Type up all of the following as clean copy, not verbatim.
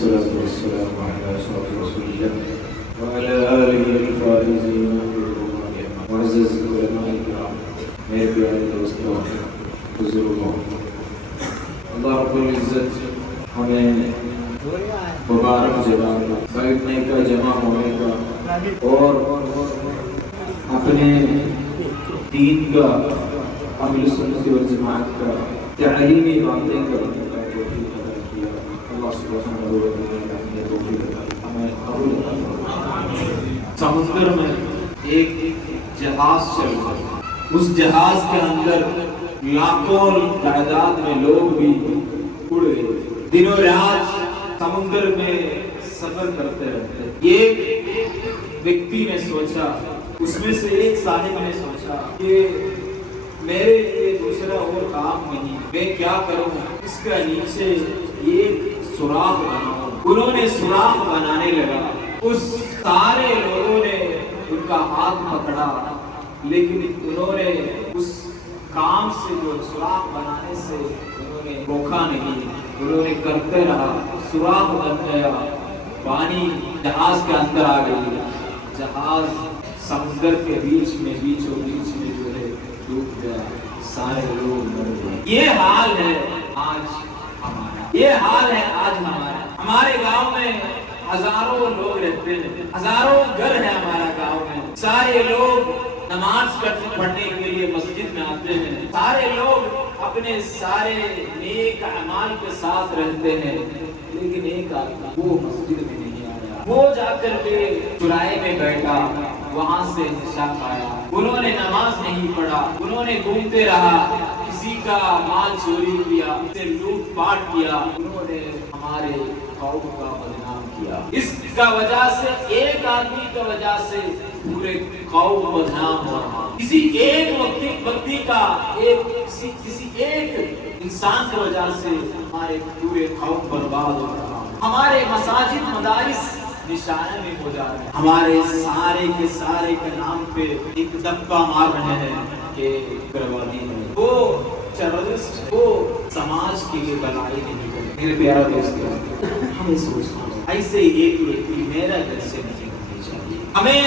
والصلاة والسلام على أشرف رسول الله وعلى آله الفائزين معزز علماء الكرام میرے پیارے دوستوں بزرگوں، اللہ رب العزت ہمیں مبارک جگہ بیٹھنے کا، جمع ہونے کا اور اپنے دین کا، اہل سنت والجماعت کا تعلیمی باتیں کرنے کا توفیق عطا کیا۔ اللہ سبحانہ و تعالی نے توفیق عطا کی، ہمیں قبول فرمائے۔ سمندر میں ایک جہاز چل رہا ہے، اس جہاز کے اندر لاکھوں تعداد میں لوگ بھی اڑ گئے، دنوں رات سمندر میں سفر کرتے رہتے۔ ایک ویکتی نے سوچا، اس میں سے ایک صاحب نے سوچا کہ میرے لیے دوسرا اور کام نہیں، میں کیا کروں، اس کا نیچے ایک سوراخ بناؤں۔ انہوں نے سوراخ بنانے لگا، اس سارے لوگوں نے ان کا ہاتھ پکڑا، لیکن انہوں نے اس کام سے، جو سوراخ بنانے سے انہوں نے روکا نہیں، انہوں نے کرتے رہا۔ سوراخ بن گیا، پانی جہاز کے اندر آ گئی، جہاز سمندر کے بیچ میں جو ہے ڈوب گیا، سارے لوگ مر گئے۔ یہ حال ہے آج ہمارا، ہمارے گاؤں میں ہزاروں لوگ رہتے ہیں، ہزاروں گھر ہے ہمارا گاؤں میں، سارے لوگ نماز پڑھنے کے لیے مسجد میں آتے ہیں، سارے لوگ اپنے سارے نیک اعمال کے ساتھ رہتے ہیں، لیکن ایک آدمی وہ مسجد میں نہیں آیا، وہ جا کر کے چوراہے میں بیٹھا، وہاں سے نشا کھایا، انہوں نے نماز نہیں پڑھا، انہوں نے گھومتے رہا، کسی کا مال چوری کیا، اسے لوٹ پاٹ کیا، انہوں نے ہمارے قوم کا بدنام کیا۔ اس کا وجہ سے، ایک آدمی کا وجہ سے پورے قوم بدنام ہو رہا، کسی ایک وقتی کا، کسی ایک انسان کی وجہ سے ہمارے پورے قوم برباد ہو رہا، ہمارے مساجد مدارس نشانے میں ہو جا رہے ہیں، ہمارے سارے کے سارے کے نام پہ ایک دبکا مار رہے ہیں کہ بربادی ہے، وہ ٹیررسٹ، وہ سماج کے لیے بلائی نہیں ہے۔ میرے پیارا دوستو، ہمیں سوچنا ایسے ایک ویکتی میرا گھر سے نہیں ہونی چاہیے، ہمیں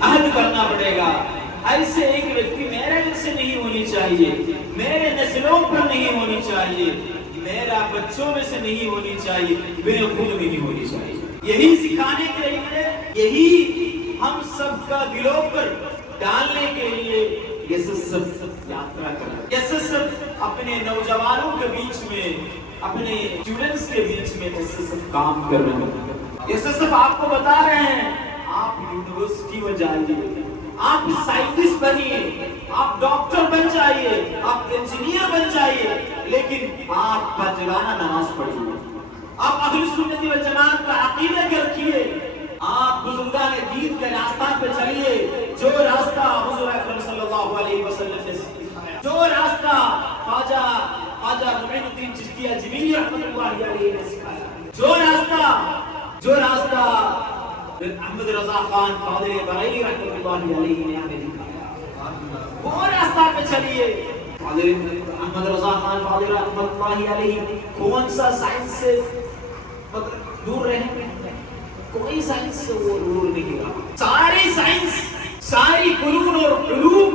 عہد کرنا پڑے گا، ایسے ایک ویکتی میرے گھر سے نہیں ہونی چاہیے، میرے نسلوں پر نہیں ہونی چاہیے، میرا بچوں میں سے نہیں ہونی چاہیے، میں خود نہیں ہونی چاہیے۔ یہی سکھانے کے لیے، یہی ہم سب کا دلوں پر ڈالنے کے لیے SSF یاترا کر رہا ہے۔ SSF اپنے نوجوانوں کے بیچ میں، اپنے اسٹوڈنٹس کے بیچ میں SSF کام کر رہے ہیں۔ SSF آپ کو بتا رہے ہیں، آپ یونیورسٹی میں جائیے، آپ سائنٹسٹ بنیے، آپ ڈاکٹر بن جائیے، آپ انجینئر بن جائیے، لیکن آپ پنجگانہ نماز پڑھیے، آپ اہل سنت والجماعت کا عقیدہ کے رکھیے، آپ بزرگان دین کے راستہ پہ چلیے، جو راستہ حضور اکرم صلی اللہ علیہ وسلم نے سکھایا، جو راستہ خواجہ معین الدین چشتی اجمیری رحمۃ اللہ علیہ نے سکھایا، جو راستہ احمد رضا خان قادری بریلوی رحمۃ اللہ علیہ نے ہمیں دکھایا، وہ راستہ پہ چلیے۔ احمد رضا خان قادری رحمۃ اللہ علیہ کون سا سائنس سے دور رہے، کوئی سائنس سے وہ دور نہیں رہا، ساری سائنس، ساری فنون اور علوم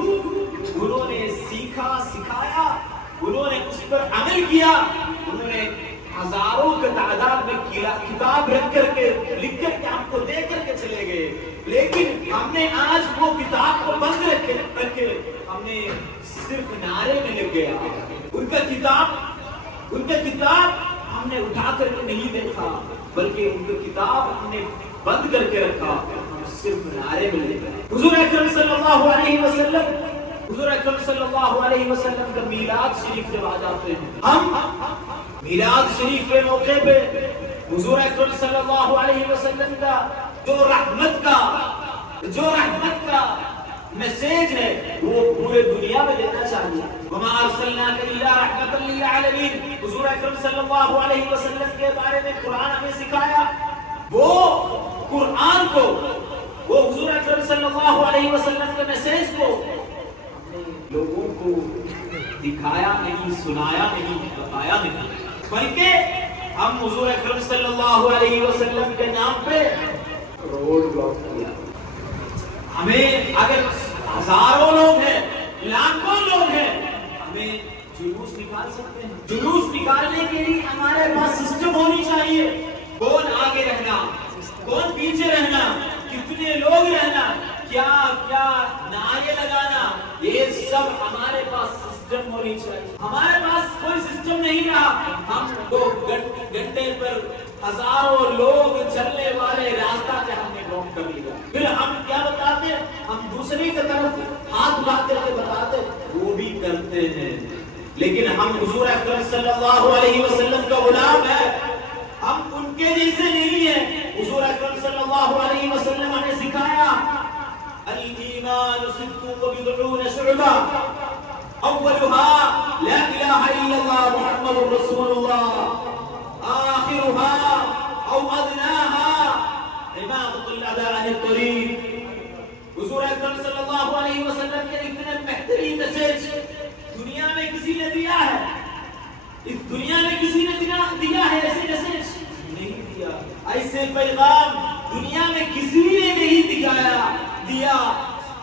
انہوں نے سیکھا، سکھایا، انہوں نے اس پر عمل کیا، انہوں نے ہزاروں کے تعداد میں کتاب لکھ کر کے ہم کو دے کر کے چلے گئے، لیکن ہم نے آج وہ کتاب کو بند رکھے، ہم نے صرف نعرے میں لگ گیا، ان کا کتاب ہم نے اٹھا کر کے نہیں دیکھا، بلکہ ان کی کتاب ہم نے بند کر کے رکھا، ہم صرف نعرے میں لے گئے۔ حضور اکرم صلی اللہ علیہ وسلم کا میلاد شریف جب آ جاتے ہیں، ہم میلاد شریف کے موقع پہ حضور اکرم صلی اللہ علیہ وسلم کا جو رحمت کا میسیج ہے وہ پورے دنیا میں دینا چاہیے۔ وما ارسلناک الا رحمۃ للعالمین، حضور اکرم صلی اللہ علیہ وسلم کے بارے میں قرآن ہمیں سکھایا، وہ قرآن کو، وہ حضور اکرم صلی اللہ علیہ وسلم کے میسیج کو لوگوں کو دکھایا نہیں، سنایا نہیں، بتایا نہیں، بلکہ ہم حضور اکرم صلی اللہ علیہ وسلم کے نام پہ روڈ بلاک کیا. ہمیں اگر ہزاروں لوگ ہیں، لاکھوں لوگ ہیں، ہمیں جلوس نکال سکتے ہیں. جلوس نکالنے کے لیے ہمارے پاس سسٹم ہونی چاہیے. کون آگے رہنا، کون پیچھے رہنا، کتنے لوگ رہنا، کیا کیا نعرے لگانا، یہ سب ہمارے پاس سسٹم ہونی چاہیے. ہمارے پاس کوئی سسٹم نہیں رہا. ہم 2 گھنٹے پر ہزاروں لوگ چلنے والے راستہ پہ ہم نے بلاک کر لیا. پھر ہم کیا بتاتے، ہم دوسرے کی طرف ہاتھ اٹھاتے ہوئے بتاتے، وہ بھی کرتے ہیں. لیکن ہم حضور اکرم صلی اللہ علیہ وسلم کا غلام ہے، ہم ان کے جیسے نہیں ہیں. حضور اکرم صلی اللہ علیہ وسلم نے سکھایا الایمان 76 شعبہ اولها لا الہ الا اللہ محمد رسول اللہ آخرها او ادناها اماطۃ الاذى عن الطریق. حضور اکرم صلی اللہ علیہ وسلم کے اتنے بہترین میسج دنیا میں کسی نے دیا ہے، اس دنیا میں کسی نے دیا ہے ایسے میسج نہیں دیا. ایسے پیغام دنیا میں کسی نے نہیں دیا،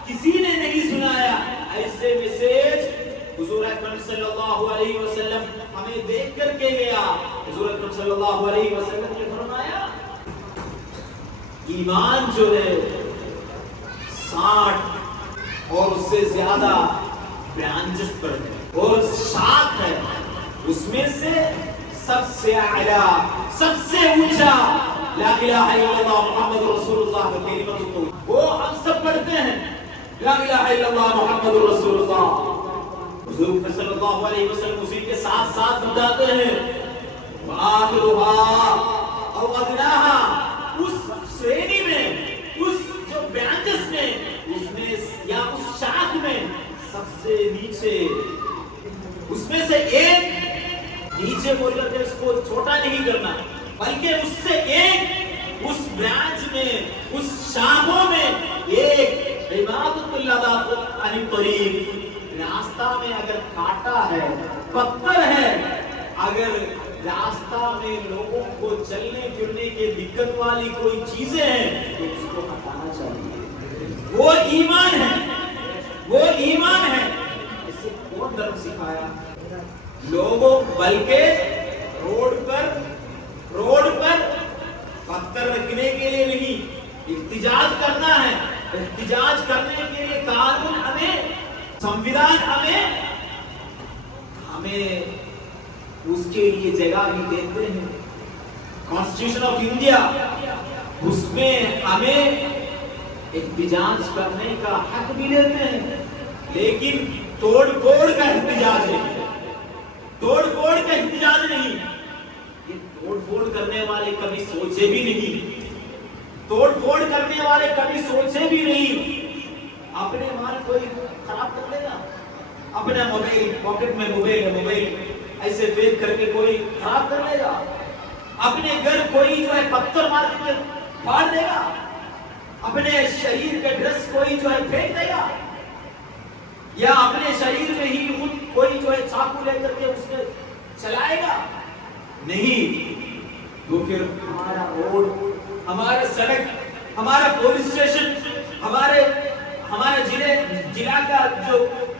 کسی نے نہیں سنایا. ایسے میسج حضور اکرم صلی اللہ علیہ وسلم ہمیں دیکھ کر کے گیا. حضور اکرم صلی اللہ علیہ وسلم نے فرمایا ایمان جو ہے 60 اور اس سے زیادہ برانچز پر ہے اور شاخ ہے. اس میں سے سب سے اعلیٰ، سب سے اونچا لا الہ الا اللہ محمد رسول اللہ کا کلمہ تو وہ ہم سب پڑھتے ہیں. لا الہ الا اللہ محمد رسول اللہ. حضور صلی اللہ علیہ وسلم اسی کے ساتھ ساتھ بتاتے ہیں وآخرها او ادناها، اس شریانی میں، اس جو برانچز میں، اس میں یا اس شاخ میں سب سے نیچے، اس میں سے ایک نیچے بول کر کے اس کو چھوٹا نہیں کرنا، بلکہ اس سے ایک، اس برانچ میں، اس شاخوں میں ایک اماطۃ الاذى عن الطریق. راستہ میں اگر کانٹا ہے، پتھر ہے، اگر راستہ میں لوگوں کو چلنے پھرنے کے دقت والی کوئی چیزیں ہیں تو اس کو ہٹانا چاہیے. وہ ایمان ہے، وہ ایمان ہے. اسے کون درد سکھایا لوگوں؟ بلکہ روڈ پر پتھر رکھنے کے لیے نہیں، احتجاج کرنا ہے. احتجاج کرنے کے لیے قانون ہمیں، سنویدھان ہمیں اس کے لیے جگہ بھی دیتے ہیں. کانسٹیٹیوشن آف انڈیا، اس میں ہمیں احتجاج کرنے کا حق بھی دیتے ہیں. لیکن توڑ پھوڑ کا احتجاج نہیں، توڑ پھوڑ کا احتجاج نہیں. یہ توڑ پھوڑ کرنے والے کبھی سوچے بھی نہیں، توڑ پھوڑ کرنے والے کبھی سوچے بھی نہیں. اپنے مال کوئی خراب کر لے گا، اپنا موبائل پاکٹ میں موبائل ایسے پھینک کر کے کوئی خراب کر لے گا. اپنے گھر کوئی جو ہے پتھر مار کے پھاڑ دے گا. اپنے شریر کے ڈریس کوئی جو ہے پھینک دے گا، یا اپنے شریر میں ہی خود کوئی جو ہے چاقو لے کر کے اس کو چلائے گا نہیں. تو پھر ہمارا روڈ، ہمارا سڑک، ہمارا پولیس اسٹیشن، ہمارا ضلع کا جو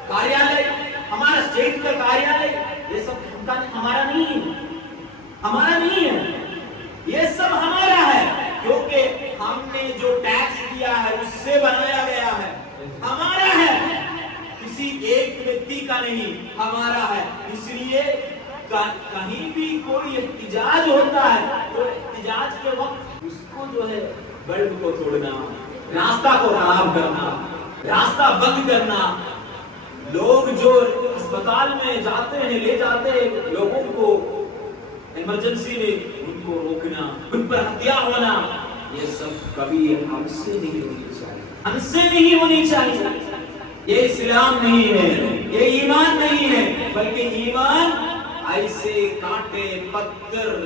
کاریالے، ہمارا اسٹیٹ کا کاریالے، یہ سب ہمارا نہیں ہے. یہ سب ہمارا ہے کیونکہ ہم نے جو ٹیکس دیا ہے اس سے بنایا گیا ہے. ہمارا ہے، کسی ایک ویکتی کا نہیں، ہمارا ہے. اس لیے کہیں بھی کوئی احتجاج ہوتا ہے تو احتجاج کے وقت اس کو جو ہے بلب کو توڑنا، راستہ کو خراب کرنا، راستہ بند کرنا. لوگ جو اسپتال میں جاتے ہیں، لے جاتے ہیں لوگوں کو ایمرجنسی میں، ان کو روکنا، ان پر ہتھیا ہونا، یہ سب کبھی ہم سے نہیں ہونی چاہیے، ہم سے نہیں ہونی چاہیے. یہ اسلام نہیں ہے، یہ ایمان نہیں ہے، بلکہ ایمان ایسے کانٹے، پتھر،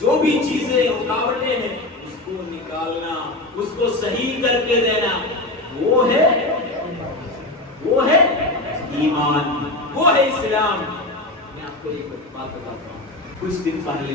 جو بھی چیزیں رکاوٹیں ہیں اس کو نکالنا، اس کو صحیح کر کے دینا، وہ ہے ایمان، وہ ہے اسلام. میں آپ کو ایک بات بتاتا ہوں. کچھ دن پہلے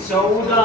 14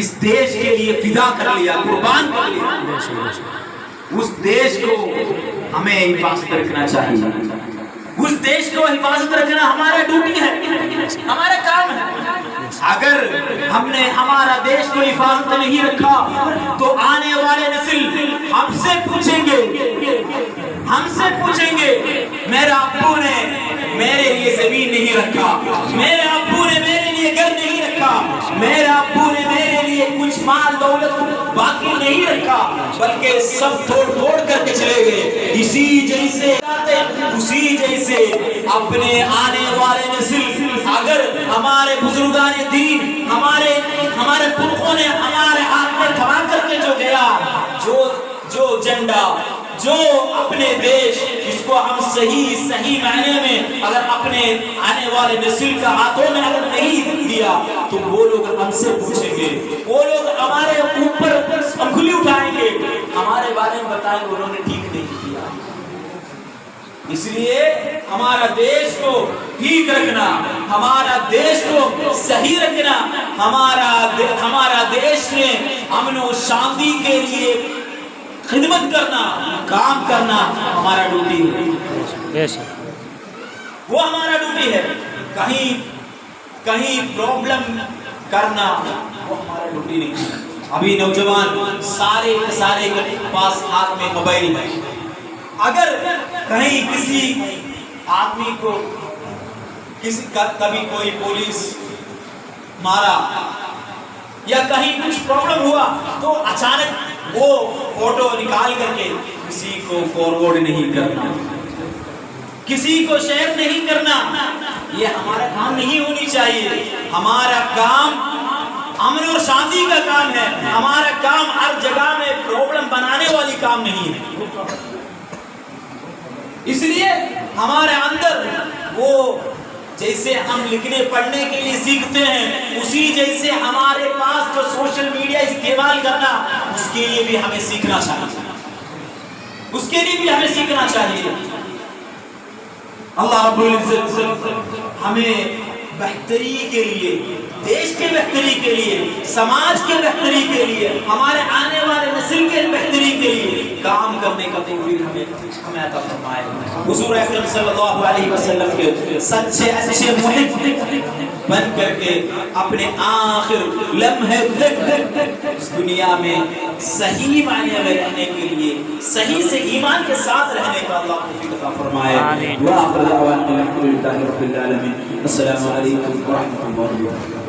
اس دیش کے لیے فدا کر لیا، قربان کر لیا، اس دیش کو ہمیں حفاظت رکھنا چاہیے. اس دیش کو حفاظت رکھنا ہمارا ڈیوٹی ہے، ہمارا کام ہے. اگر ہم نے ہمارا دیش کو حفاظت نہیں رکھا تو آنے والے نسل ہم سے پوچھیں گے میرے ابو نے میرے لیے زمین نہیں رکھا، میرے ابو نے میرے لیے گھر نہیں رکھا، میرے ابو نے میرے لیے کچھ مال دولت باقی نہیں رکھا، بلکہ سب توڑ کر کے چلے گئے. اسی جیسے اپنے آنے والے نسل اگر ہمارے بزرگان دین ہمارے پرخوں نے ہمارے ہاتھ میں تھما کر کے جو گیا، جو جھنڈا، جو اپنے دیش، اس کو ہم صحیح معنی میں اگر اپنے آنے والے نسل کا ہاتھوں میں اگر نہیں دیا تو وہ لوگ ہم سے پوچھیں گے، وہ لوگ ہمارے اوپر انگلی اٹھائیں گے، ہمارے بارے میں بتائیں گے انہوں نے ٹھیک نہیں کیا. اس لیے ہمارا دیش کو ٹھیک رکھنا، ہمارا دیش کو صحیح رکھنا، ہمارا دیش میں امن و شانتی کے لیے خدمت کرنا، کام کرنا ہمارا ڈیوٹی ہے. وہ ہمارا ڈیوٹی ہے. کہیں پرابلم کرنا وہ ہمارا ڈیوٹی نہیں ہے. ابھی نوجوان سارے کے پاس ہاتھ میں موبائل ہے. اگر کہیں کسی آدمی کو کبھی کوئی پولیس مارا یا کہیں کچھ پرابلم ہوا تو اچانک وہ فوٹو نکال کر کے کسی کو فارورڈ نہیں کرنا، کسی کو شیئر نہیں کرنا. یہ ہمارا کام نہیں ہونی چاہیے. ہمارا کام امن اور شانتی کا کام ہے. ہمارا کام ہر جگہ میں پرابلم بنانے والی کام نہیں ہے. اس لیے ہمارے اندر وہ جیسے ہم لکھنے پڑھنے کے لیے سیکھتے ہیں، اسی جیسے ہمارے پاس جو سوشل میڈیا استعمال کرنا، اس کے لیے بھی ہمیں سیکھنا چاہیے. اللہ رب العزت ہمیں بہتری کے لیے، دیش کے بہتری کے لیے، سماج کے بہتری کے لیے، ہمارے آنے والے نسل کے بہتری کے لیے کام کرنے کا توفیق ہمیں عطا فرمائے. حضور اکرم صلی اللہ علیہ وسلم کے سچے اچھے محب بن کر کے اپنے آخر لمحے تک اس دنیا میں صحیح معنی میں رہنے کے لیے، صحیح سے ایمان کے ساتھ رہنے کا اللہ توفیق عطا فرمائے. وآخر دعوانا الحمد للہ رب العالمین. السلام علیکم ورحمۃ اللہ وبرکاتہ.